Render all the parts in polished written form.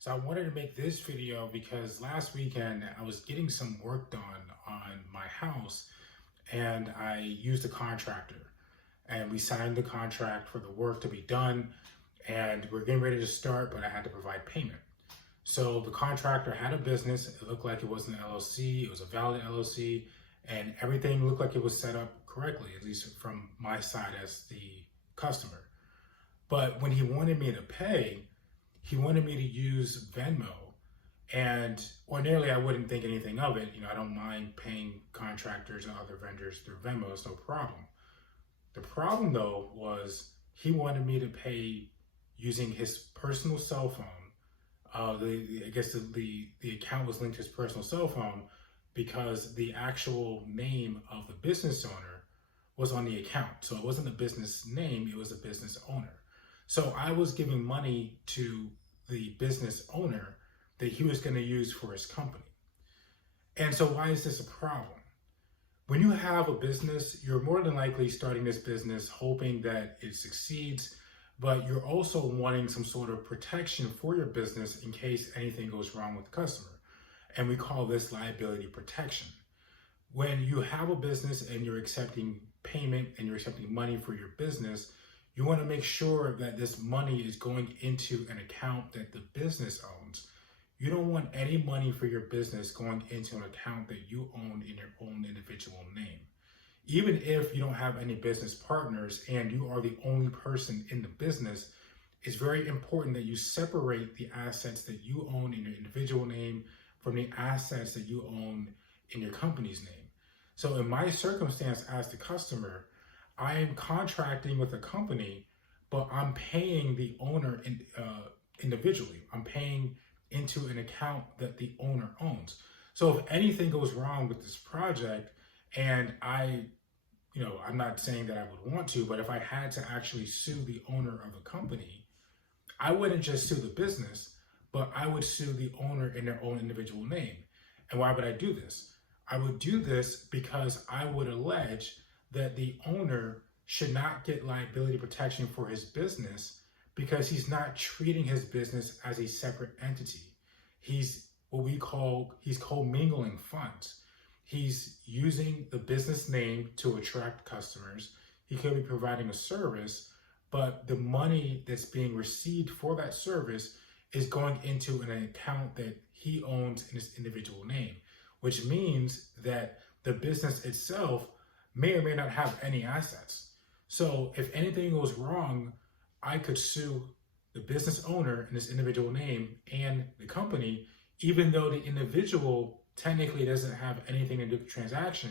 So I wanted to make this video because last weekend I was getting some work done on my house and I used a contractor and we signed the contract for the work to be done and we're getting ready to start, but I had to provide payment. So the contractor had a business. It looked like it was an LLC. It was a valid LLC and everything looked like it was set up correctly, at least from my side as the customer. But when he wanted me to pay, he wanted me to use Venmo. And ordinarily I wouldn't think anything of it. I don't mind paying contractors and other vendors through Venmo, it's no problem. The problem though was he wanted me to pay using his personal cell phone. I guess the account was linked to his personal cell phone because the actual name of the business owner was on the account. So it wasn't a business name, it was a business owner. So I was giving money to the business owner that he was going to use for his company. And so why is this a problem? When you have a business, you're more than likely starting this business hoping that it succeeds, but you're also wanting some sort of protection for your business in case anything goes wrong with the customer. And we call this liability protection. When you have a business and you're accepting payment and you're accepting money for your business, you want to make sure that this money is going into an account that the business owns. You don't want any money for your business going into an account that you own in your own individual name. Even if you don't have any business partners and you are the only person in the business, it's very important that you separate the assets that you own in your individual name from the assets that you own in your company's name. So in my circumstance as the customer, I am contracting with a company, but I'm paying the owner individually. I'm paying into an account that the owner owns. So if anything goes wrong with this project, and I'm not saying that I would want to, but if I had to actually sue the owner of a company, I wouldn't just sue the business, but I would sue the owner in their own individual name. And why would I do this? I would do this because I would allege that the owner should not get liability protection for his business because he's not treating his business as a separate entity. He's co-mingling funds. He's using the business name to attract customers. He could be providing a service, but the money that's being received for that service is going into an account that he owns in his individual name, which means that the business itself may or may not have any assets. So if anything goes wrong, I could sue the business owner in his individual name and the company, even though the individual technically doesn't have anything to do with the transaction.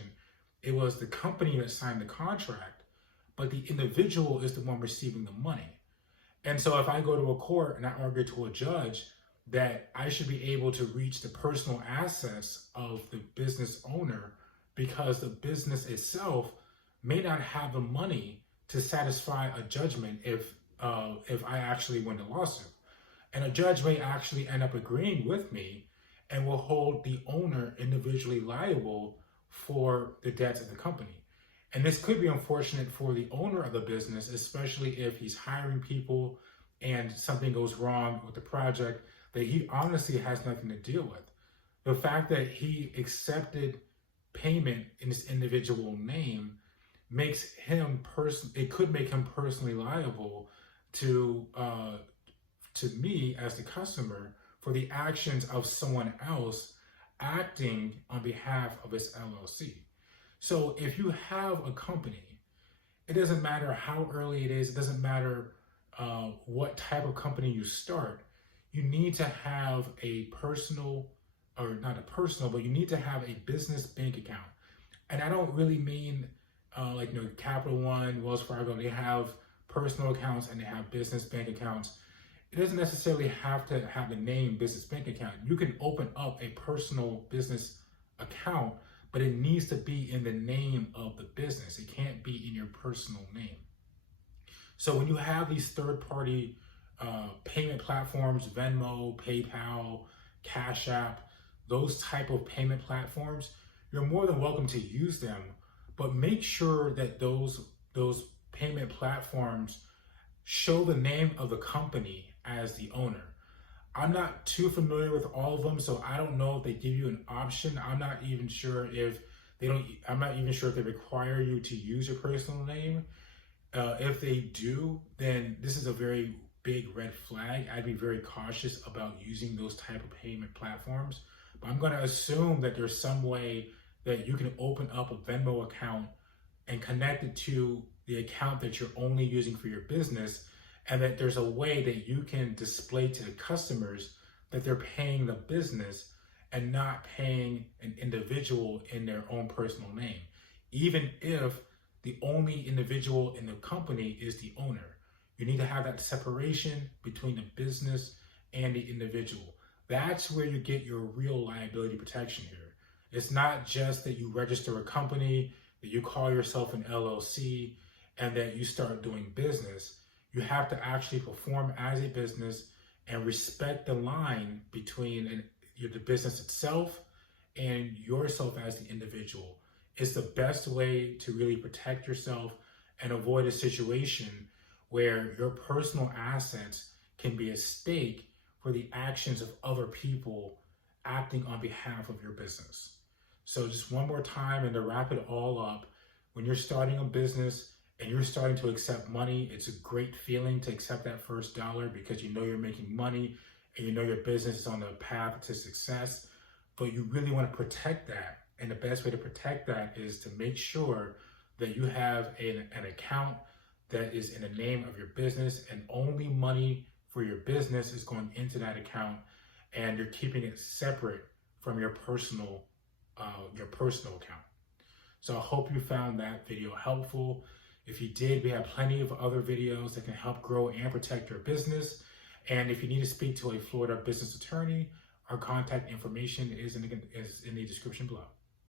It was the company that signed the contract, but the individual is the one receiving the money. And so if I go to a court and I argue to a judge that I should be able to reach the personal assets of the business owner because the business itself may not have the money to satisfy a judgment if I actually win the lawsuit. And a judge may actually end up agreeing with me and will hold the owner individually liable for the debts of the company. And this could be unfortunate for the owner of the business, especially if he's hiring people and something goes wrong with the project that he honestly has nothing to deal with. The fact that he accepted payment in his individual name makes him it could make him personally liable to me as the customer for the actions of someone else acting on behalf of his LLC. So if you have a company, it doesn't matter how early it is, it doesn't matter what type of company you start, you need to have a personal, or not a personal, but you need to have a business bank account. And I don't really mean Capital One, Wells Fargo, they have personal accounts and they have business bank accounts. It doesn't necessarily have to have the name business bank account. You can open up a personal business account, but it needs to be in the name of the business. It can't be in your personal name. So when you have these third-party payment platforms, Venmo, PayPal, Cash App, those type of payment platforms, you're more than welcome to use them, but make sure that those payment platforms show the name of the company as the owner. I'm not too familiar with all of them, so I don't know if they give you an option. I'm not even sure if they don't. I'm not even sure if they require you to use your personal name. If they do, then this is a very big red flag. I'd be very cautious about using those type of payment platforms. But I'm going to assume that there's some way that you can open up a Venmo account and connect it to the account that you're only using for your business, and that there's a way that you can display to the customers that they're paying the business and not paying an individual in their own personal name, even if the only individual in the company is the owner. You need to have that separation between the business and the individual. That's where you get your real liability protection here. It's not just that you register a company, that you call yourself an LLC, and that you start doing business. You have to actually perform as a business and respect the line between the business itself and yourself as the individual. It's the best way to really protect yourself and avoid a situation where your personal assets can be at stake for the actions of other people acting on behalf of your business. So just one more time, and to wrap it all up, when you're starting a business and you're starting to accept money, it's a great feeling to accept that first dollar because you know you're making money and you know your business is on the path to success. But you really want to protect that. And the best way to protect that is to make sure that you have an account that is in the name of your business, and only money for your business is going into that account, and you're keeping it separate from your personal account. So I hope you found that video helpful. If you did, we have plenty of other videos that can help grow and protect your business. And if you need to speak to a Florida business attorney, our contact information is in the description below.